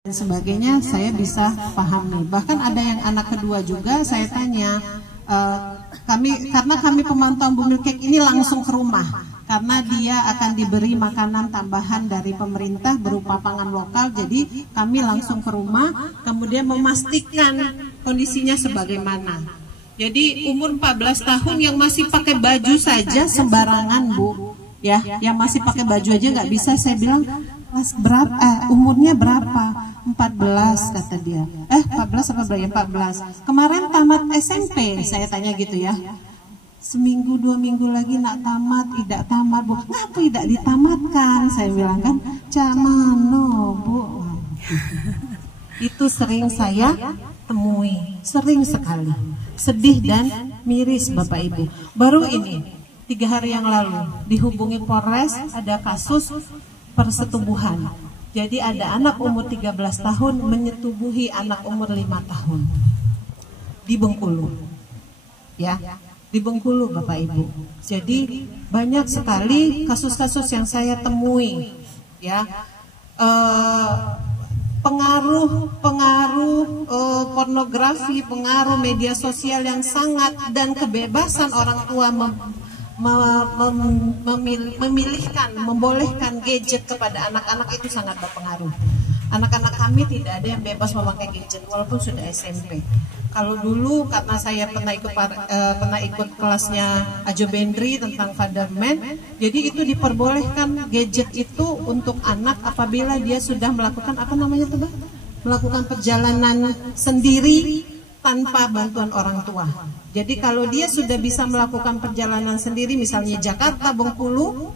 dan sebagainya saya bisa pahami. Bahkan ada yang anak kedua juga saya tanya, karena kami pemantauan Bumil Cake ini langsung ke rumah, karena dia akan diberi makanan tambahan dari pemerintah berupa pangan lokal. Jadi kami langsung ke rumah, kemudian memastikan kondisinya sebagaimana. Jadi umur 14 tahun yang masih pakai baju saja sembarangan, Bu, ya, yang masih pakai baju aja nggak bisa. Saya bilang, berapa, umurnya berapa? 14 kata dia. 14 apa berapa? 14. Kemarin tamat SMP, saya tanya gitu ya. Seminggu 2 minggu lagi nak tamat, tidak tamat, Bu. Kenapa tidak ditamatkan? Saya bilang kan, camano, Bu. Itu sering saya temui, sering sekali. Sedih dan miris Bapak Ibu. Baru ini 3 hari yang lalu dihubungi Polres, ada kasus persetubuhan. Jadi ada anak umur 13 tahun menyetubuhi anak umur 5 tahun di Bengkulu, ya, di Bengkulu Bapak Ibu. Jadi banyak sekali kasus-kasus yang saya temui, ya. Pengaruh pornografi, pengaruh media sosial yang sangat, dan kebebasan orang tua membolehkan gadget kepada anak-anak itu sangat berpengaruh. Anak-anak kami tidak ada yang bebas memakai gadget walaupun sudah SMP. Kalau dulu karena saya pernah ikut kelasnya Ajo Bendri tentang Fatherman, jadi itu diperbolehkan gadget itu untuk anak apabila dia sudah melakukan apa namanya tuh, Bang? Melakukan perjalanan sendiri tanpa bantuan orang tua. Jadi kalau dia sudah bisa melakukan perjalanan sendiri, misalnya Jakarta, Bengkulu,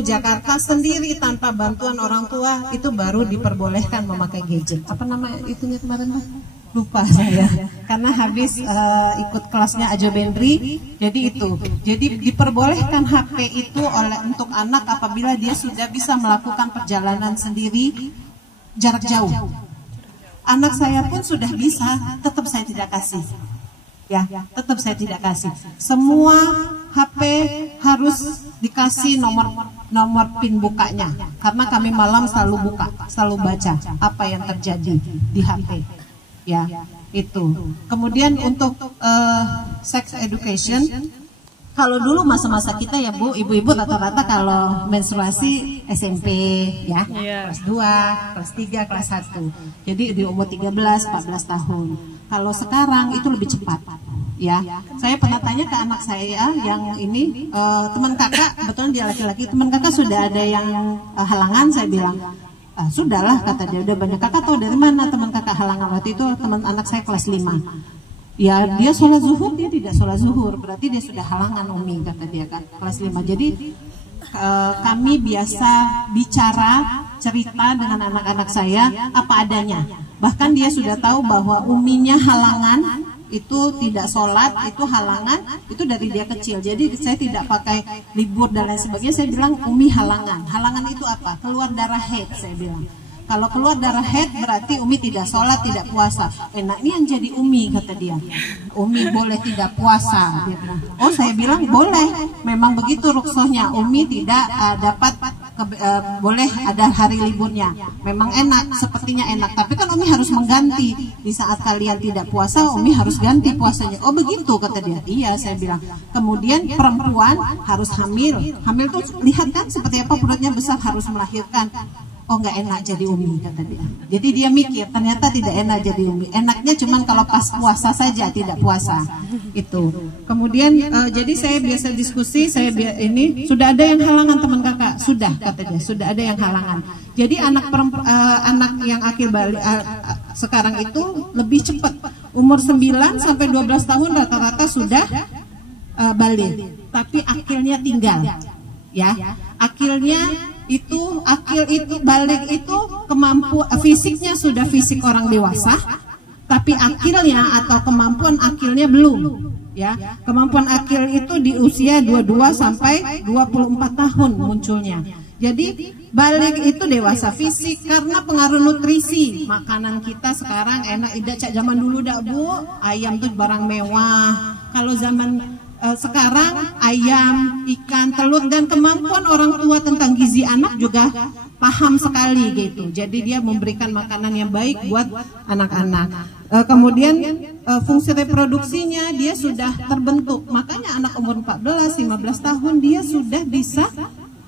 Jakarta sendiri tanpa bantuan orang tua, itu baru diperbolehkan memakai gadget. Apa nama itunya kemarin, Bang? Lupa saya, karena habis ikut kelasnya Ajo Bendri. Jadi itu, jadi diperbolehkan HP itu untuk anak apabila dia sudah bisa melakukan perjalanan sendiri jarak jauh. Anak saya pun sudah bisa, tetap saya tidak kasih. Ya, tetap saya tidak kasih. Semua HP harus dikasih nomor PIN bukanya, karena kami malam selalu buka, selalu baca apa yang terjadi di HP. Ya, itu. Kemudian untuk sex education, kalau dulu masa-masa kita ya Bu, ibu-ibu rata-rata kalau menstruasi SMP ya, kelas 2, kelas 3, kelas 1. Jadi di umur 13, 14 tahun. Kalau sekarang itu lebih cepat. Ya, saya pernah tanya ke anak saya yang ini, teman kakak, kebetulan dia laki-laki, teman kakak sudah ada yang halangan. Saya bilang, sudahlah kata dia, udah banyak. Kakak tahu dari mana teman kakak halangan? Waktu itu teman anak saya kelas 5. Ya, dia sholat zuhur, dia tidak sholat zuhur, berarti dia sudah halangan Umi, kata dia kan, kelas 5. Jadi kami biasa bicara, cerita dengan anak-anak saya apa adanya. Bahkan dia sudah tahu bahwa Uminya halangan, itu tidak sholat, itu halangan, itu dari dia kecil. Jadi saya tidak pakai libur dan lain sebagainya, saya bilang Umi halangan. Halangan itu apa? Keluar darah haid, saya bilang. Kalau keluar darah haid berarti Umi tidak sholat, tidak puasa. Enak nih yang jadi Umi, kata dia. Umi boleh tidak puasa, dia bilang. Oh, saya bilang boleh, memang begitu rukhsahnya. Umi tidak dapat boleh ada hari liburnya. Memang enak, sepertinya enak. Tapi kan Umi harus mengganti. Di saat kalian tidak puasa, Umi harus ganti puasanya. Oh begitu, kata dia. Iya, saya bilang. Kemudian perempuan harus hamil. Hamil tuh lihat kan seperti apa, perutnya besar, harus melahirkan. Oh nggak enak jadi Umi, kata dia. Jadi dia mikir ternyata tidak enak jadi Umi. Enaknya cuman kalau pas puasa saja, tidak puasa. Itu. Kemudian jadi saya biasa diskusi, ini sudah ada yang halangan teman kakak, sudah, kata dia, sudah ada yang halangan. Jadi anak yang akhir balik sekarang itu lebih cepat. Umur 9 sampai 12 tahun rata-rata sudah balik. Tapi akilnya tinggal. Ya, akil itu balik itu kemampuan fisiknya sudah fisik orang dewasa, tapi akilnya atau kemampuan akilnya belum. Ya, kemampuan akil itu di usia 22 sampai 24 tahun munculnya. Jadi balik itu dewasa fisik karena pengaruh nutrisi. Makanan kita sekarang enak, tidak cak zaman dulu dak Bu, ayam tuh barang mewah. Kalau zaman sekarang ayam, ikan, telur, dan kemampuan orang tua tentang gizi anak juga paham sekali gitu. Jadi dia memberikan makanan yang baik buat anak-anak. Kemudian fungsi reproduksinya dia sudah terbentuk. Makanya anak umur 14-15 tahun dia sudah bisa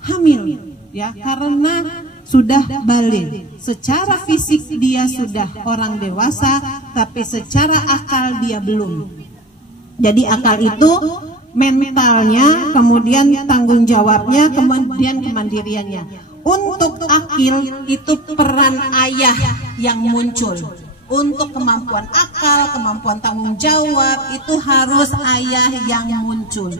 hamil, ya, karena sudah balik. Secara fisik dia sudah orang dewasa, tapi secara akal dia belum. Jadi akal itu mentalnya, kemudian tanggung jawabnya, kemudian kemandiriannya. Untuk akil itu peran ayah yang muncul. Untuk kemampuan akal, kemampuan tanggung jawab itu harus ayah yang muncul.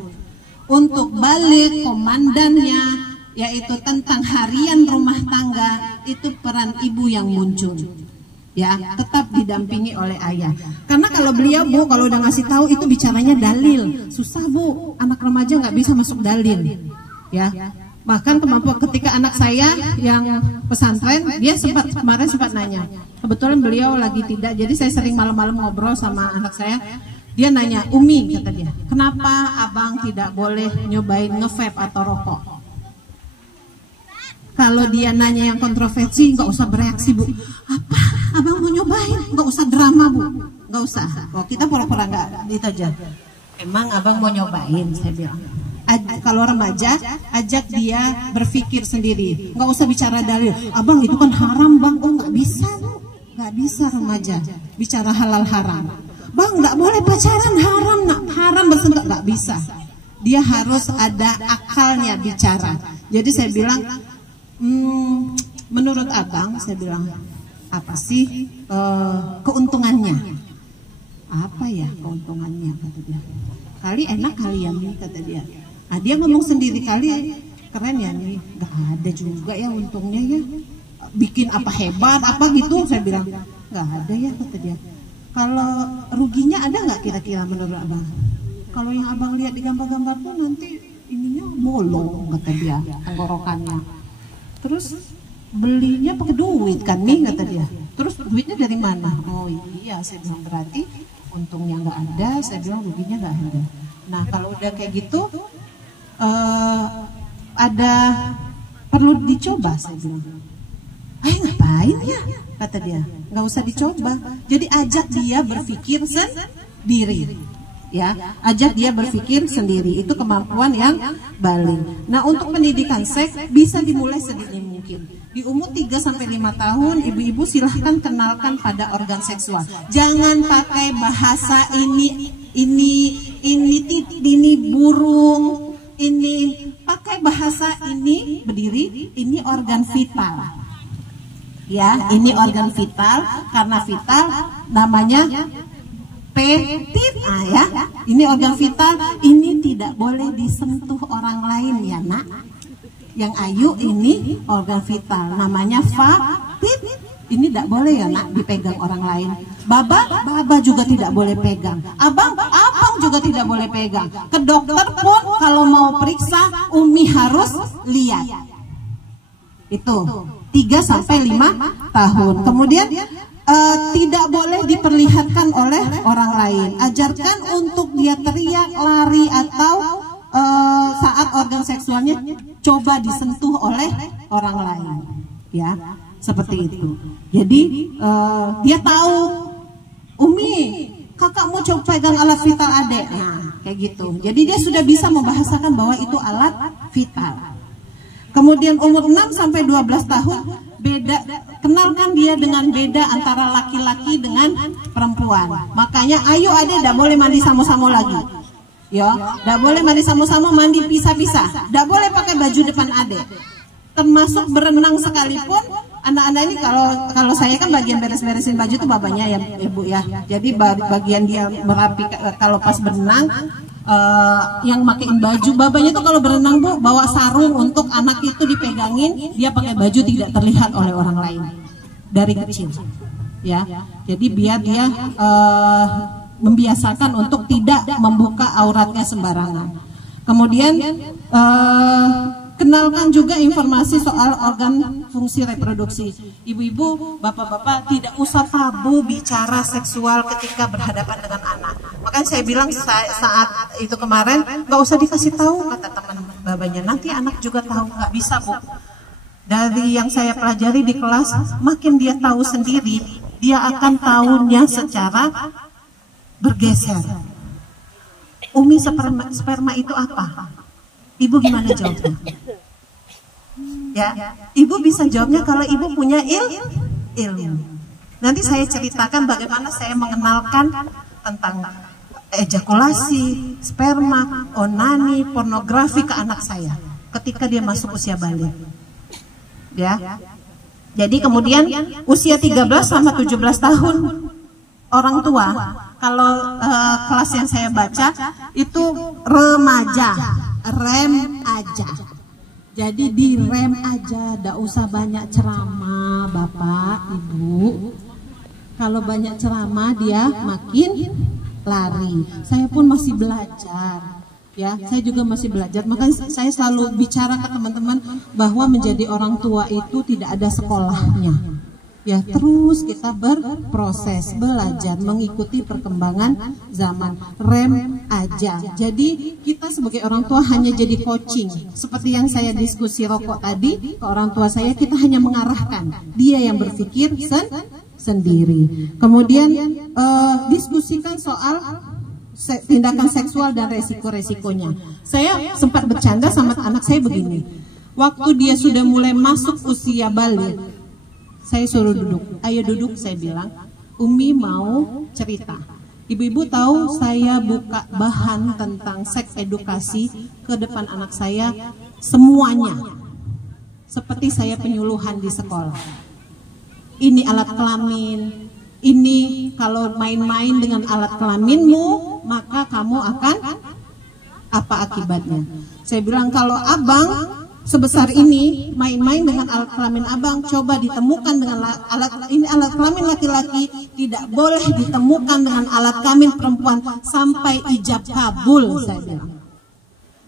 Untuk balik komandannya, yaitu tentang harian rumah tangga, itu peran ibu yang muncul, ya, tetap didampingi oleh ayah. Karena kalau beliau, Bu, kalau udah ngasih tahu itu bicaranya dalil, susah, Bu, anak remaja nggak bisa masuk dalil, ya. Bahkan kemampuan ketika anak saya yang pesantren, dia kemarin sempat nanya, kebetulan beliau lagi tidak, jadi saya sering malam-malam ngobrol sama anak saya. Dia nanya, Umi, kata dia, kenapa abang tidak boleh nyobain nge-vape atau rokok? Kalau dia nanya yang kontroversi, nggak usah bereaksi, Bu. Apa? Abang mau nyobain? Nggak usah drama, Bu. Nggak usah. Oh, kita pura-pura nggak gitu aja. Emang abang mau nyobain? Saya bilang. Kalau remaja, ajak dia berpikir sendiri. Nggak usah bicara dalil. Abang itu kan haram, Bang. Oh, nggak bisa, Bu. Nggak bisa remaja bicara halal haram. Bang, nggak boleh pacaran, haram, nak. Haram bersentuh, nggak bisa. Dia harus ada akalnya bicara. Jadi saya bilang, menurut abang, saya bilang, apa sih keuntungannya? Apa ya keuntungannya, kata dia. Kali enak kali ya, nih, kata dia. Nah, dia ngomong sendiri, kali keren ya nih. Gak ada juga ya untungnya ya. Bikin apa hebat, apa gitu, saya bilang. Gak ada ya, kata dia. Kalau ruginya ada nggak kira-kira menurut abang? Kalau yang abang lihat di gambar-gambar tuh nanti ininya bolong, kata dia, tenggorokannya. Terus belinya pakai duit kan nih, kata dia. Terus duitnya dari mana? Oh iya, saya bilang berarti untungnya nggak ada, saya bilang ruginya nggak ada. Nah kalau udah kayak gitu, ada perlu dicoba, saya bilang. Ngapain ya, kata dia. Nggak usah dicoba. Jadi ajak dia berpikir sendiri. Ya, ajak dia berpikir sendiri, itu kemampuan yang balik. Nah, untuk pendidikan seks bisa dimulai sedini mungkin. Di umur 3-5 tahun, ibu-ibu silahkan kenalkan pada organ seksual. Jangan pakai bahasa ini burung, ini pakai bahasa ini berdiri, ini organ vital. Ya, ini organ vital, karena vital namanya petit, ya, ini organ vital, ini tidak boleh disentuh orang lain ya, nak. Yang ayu ini organ vital, namanya petit, ini tidak boleh ya, nak, dipegang orang lain. Baba juga tidak boleh pegang. Abang juga tidak boleh pegang. Ke dokter pun kalau mau periksa, Umi harus lihat. Itu 3-5 tahun. Kemudian tidak boleh diperlihatkan oleh orang lain. Ajarkan untuk dia teriak, lari, atau saat organ seksualnya coba disentuh oleh orang lain, ya, seperti itu. Jadi dia tahu, Umi, kakak mau coba pegang alat vital adek, nah kayak gitu. Jadi dia sudah bisa membahasakan bahwa itu alat vital. Kemudian umur 6-12 tahun, kenalkan dia dengan beda antara laki-laki dengan perempuan. Makanya ayo adek, tidak boleh mandi sama-sama lagi, ya, tidak boleh mandi sama-sama, mandi pisah-pisah, tidak boleh pakai baju depan adek. Termasuk berenang sekalipun, anak-anak ini kalau saya kan bagian beres-beresin baju itu babanya ya, ibu ya. Jadi bagian dia merapi kalau pas berenang. Yang makein baju, babanya tuh kalau berenang, Bu, bawa sarung untuk anak itu dipegangin, dia pakai baju tidak terlihat oleh orang lain dari kecil, ya. Jadi biar dia membiasakan untuk tidak membuka auratnya sembarangan. Kemudian kenalkan juga informasi soal organ fungsi reproduksi. Ibu-ibu, bapak-bapak, tidak usah tabu bicara seksual ketika berhadapan dengan anak. Maka Makanya saya bilang saat itu kemarin, nggak usah dikasih tahu, kata teman babanya, nanti anak juga tahu. Nggak bisa, Bu. Dari yang saya pelajari di kelas, makin dia tahu sendiri, dia akan tahunya secara bergeser. Umi, sperma itu apa? Ibu gimana jawabnya? Ya, ibu bisa jawabnya kalau ibu punya ilmu. Nanti saya ceritakan bagaimana saya mengenalkan tentang ejakulasi, sperma, onani, pornografi ke anak saya ketika dia masuk usia balik. Ya. Jadi kemudian usia 13 sama 17 tahun orang tua, kalau kelas yang saya baca itu remaja, rem aja. Jadi di rem aja, tidak usah banyak ceramah, Bapak, Ibu. Kalau banyak ceramah dia makin lari. Saya pun masih belajar, ya. Saya juga masih belajar. Makanya saya selalu bicara ke teman-teman bahwa menjadi orang tua itu tidak ada sekolahnya. Ya, terus kita berproses, belajar, mengikuti perkembangan zaman. Rem aja. Jadi kita sebagai orang tua hanya jadi coaching. Seperti yang saya diskusi rokok tadi ke orang tua saya, kita hanya mengarahkan. Dia yang berpikir sendiri. Kemudian diskusikan soal tindakan seksual dan resiko-resikonya. Saya sempat bercanda sama anak saya begini. Waktu dia sudah mulai masuk usia balik, saya suruh duduk. Ayo duduk, saya bilang. Umi mau cerita. Ibu-ibu tahu saya buka bahan tentang seks edukasi ke depan anak saya semuanya. Seperti saya penyuluhan di sekolah. Ini alat kelamin, ini kalau main-main dengan alat kelaminmu, maka kamu akan apa akibatnya? Saya bilang kalau abang sebesar ini main-main dengan alat kelamin abang, coba ditemukan dengan alat kelamin laki-laki, tidak boleh ditemukan dengan alat kelamin perempuan sampai ijab kabul, saya bilang.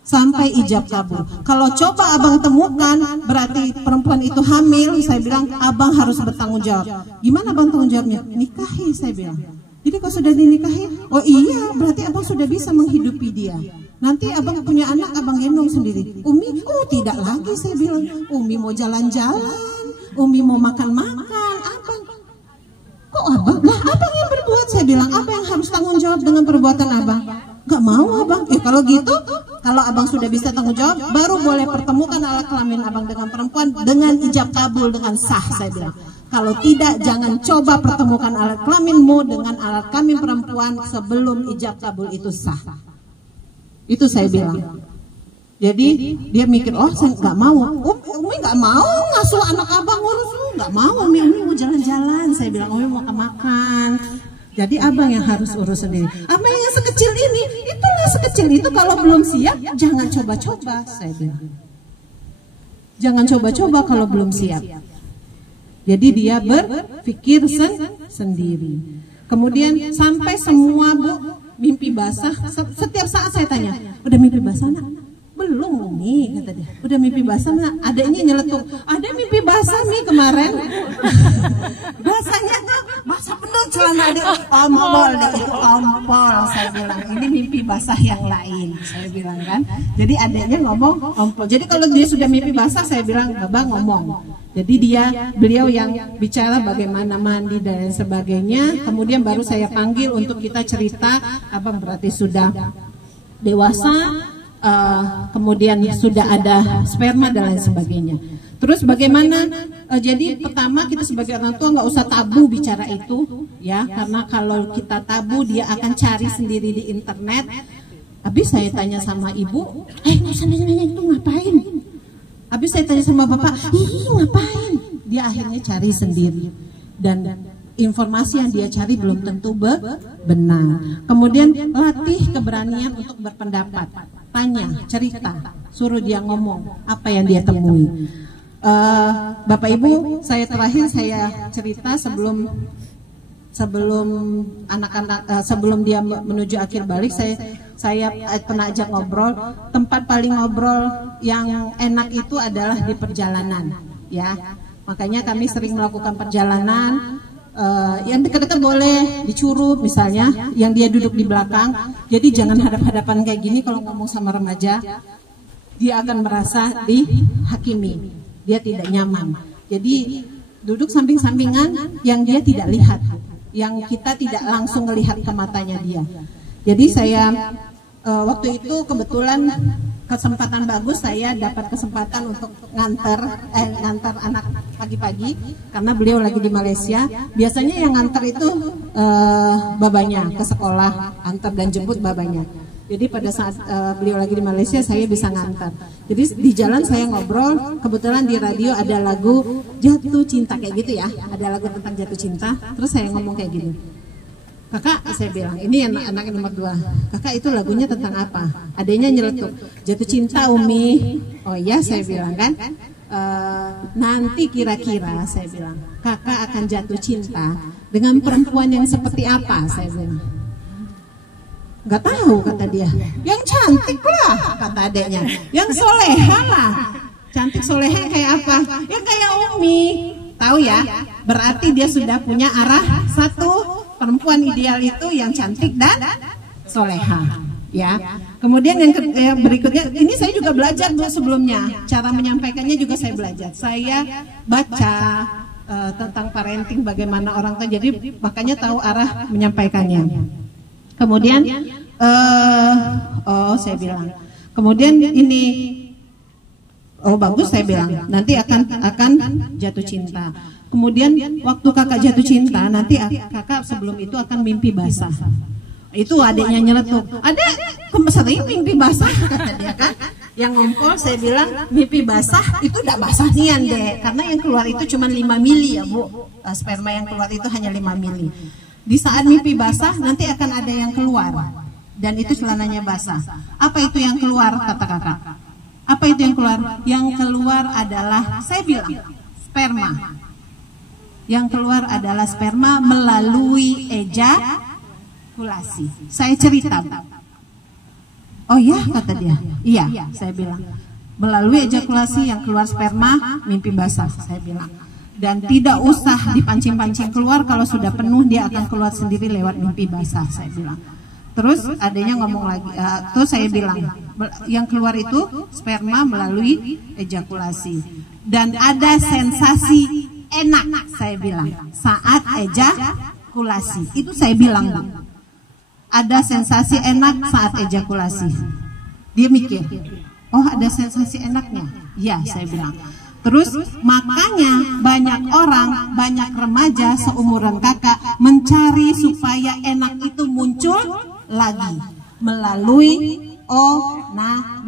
Sampai ijab kabul. Kalau coba abang temukan berarti perempuan itu hamil, saya bilang abang harus bertanggung jawab. Gimana abang tanggung jawabnya? Nikahi, saya bilang. Jadi kalau sudah dinikahi, oh iya berarti abang sudah bisa menghidupi dia. Nanti abang punya anak, abang gendong sendiri. Umi, oh tidak lagi, saya bilang. Umi mau jalan-jalan, Umi mau makan-makan, abang. Kok abang? Lah abang yang berbuat, saya bilang. Apa yang harus tanggung jawab dengan perbuatan abang? Gak mau abang. Kalau gitu, kalau abang sudah bisa tanggung jawab, baru boleh pertemukan alat kelamin abang dengan perempuan dengan ijab kabul dengan sah, saya bilang. Kalau tidak, jangan coba pertemukan alat kelaminmu dengan alat kelamin perempuan sebelum ijab kabul itu sah. Itu saya bilang. Jadi dia mikir, oh saya nggak mau. Umi nggak mau ngasuh anak abang ngurus, nggak mau. Umi mau jalan-jalan. Saya bilang, Umi mau makan. Jadi abang yang harus urus sendiri. Abang yang sekecil ini, itulah sekecil itu kalau belum siap, jangan coba-coba, saya bilang. Jangan coba-coba kalau belum siap. Jadi dia berpikir sendiri. Kemudian sampai semua mimpi basah. Setiap saat saya tanya, udah mimpi basah nak? Belum nih, kata dia. Udah mimpi basah nak? Adanya nyeletuk, ada mimpi basah nih kemarin. Basahnya basah bener celana adik, ompol deh, itu ompol. Saya bilang ini mimpi basah yang lain, saya bilang kan. Jadi adanya ngomong ompol. Jadi kalau dia sudah mimpi basah, saya bilang Baba ngomong. Jadi beliau yang bicara bagaimana mandi dan sebagainya. Kemudian baru saya panggil untuk kita cerita. Abang berarti sudah dewasa. Kemudian sudah ada sperma dan lain sebagainya. Terus bagaimana? Jadi pertama kita sebagai orang tua nggak usah tabu bicara itu, ya, karena kalau kita tabu dia akan cari sendiri di internet. Habis saya tanya sama ibu, nggak usah nanya itu ngapain? Habis saya tanya sama bapak, ngapain? Dia akhirnya cari sendiri dan informasi yang dia cari belum tentu benar. Kemudian latih keberanian untuk berpendapat. Tanya, cerita, suruh dia ngomong apa yang dia temui. Bapak Ibu, saya terakhir saya cerita sebelum anak-anak sebelum dia menuju akhir balik, saya pernah ajak ngobrol. Tempat paling ngobrol yang enak itu adalah di perjalanan, ya. Makanya kami sering melakukan perjalanan. yang dekat-dekat boleh, dicurup misalnya, yang dia duduk di belakang. Jadi jangan hadap-hadapan kayak gini kalau ngomong sama remaja. Dia akan merasa dihakimi, dia tidak nyaman. Jadi duduk samping-sampingan yang dia tidak lihat, yang kita tidak langsung melihat ke matanya dia. Jadi saya waktu itu kebetulan kesempatan bagus, saya dapat kesempatan untuk ngantar anak pagi-pagi karena beliau lagi di Malaysia. Biasanya yang ngantar itu babanya ke sekolah, antar dan jemput babanya. Jadi pada saat beliau lagi di Malaysia, saya bisa ngantar. Jadi di jalan saya ngobrol, kebetulan di radio ada lagu Jatuh Cinta kayak gitu ya, ada lagu tentang jatuh cinta. Terus saya ngomong kayak gini, kakak, saya bilang, ini anak nomor 2, kakak itu lagunya tentang apa? Adanya nyeletuk, jatuh cinta Umi. Oh iya, saya bilang kan, nanti kira-kira saya bilang, kakak akan jatuh cinta dengan perempuan yang seperti apa? Saya bilang, nggak tahu, kata dia. Yang cantik lah, kata adeknya. Yang soleha lah. Cantik soleha kayak apa? Ya kayak Umi. Tahu ya? Berarti dia sudah punya arah satu. Perempuan ideal itu yang cantik dan soleha, ya. Kemudian yang berikutnya, ini saya juga belajar Bu sebelumnya, cara menyampaikannya juga saya belajar. Saya baca tentang parenting, bagaimana orang tua, jadi makanya tahu arah menyampaikannya. Kemudian, saya bilang, kemudian ini, bagus, saya bilang, nanti akan jatuh cinta. Kemudian waktu kakak jatuh cinta, nanti kakak sebelum itu akan mimpi basah. Itu adiknya nyeletuk, adek, sering mimpi basah, kata dia kan. Yang ngumpul saya bilang, mimpi basah itu udah basah nian deh, karena yang keluar itu cuma 5 mili ya Bu. Sperma yang keluar itu hanya 5 mili. Di saat mimpi basah, nanti akan ada yang keluar, dan itu celananya basah. Apa itu yang keluar, kata kakak? Apa itu yang keluar? Yang keluar adalah, saya bilang, sperma. Yang keluar adalah sperma melalui ejakulasi. Saya cerita. Oh iya, kata dia. Iya, saya bilang. Melalui ejakulasi yang keluar sperma, mimpi basah, saya bilang. Dan tidak usah dipancing-pancing keluar, kalau sudah penuh dia akan keluar sendiri lewat mimpi basah, saya bilang. Terus adanya ngomong lagi, terus saya bilang, yang keluar itu sperma melalui ejakulasi. Dan ada sensasi enak, saya bilang, saat ejakulasi. Itu saya bilang, Bu. Ada sensasi enak saat ejakulasi. Dia mikir, oh ada sensasi enaknya. Ya, saya bilang. Terus makanya banyak orang, banyak remaja seumuran kakak mencari supaya enak itu muncul lagi melalui onanasi.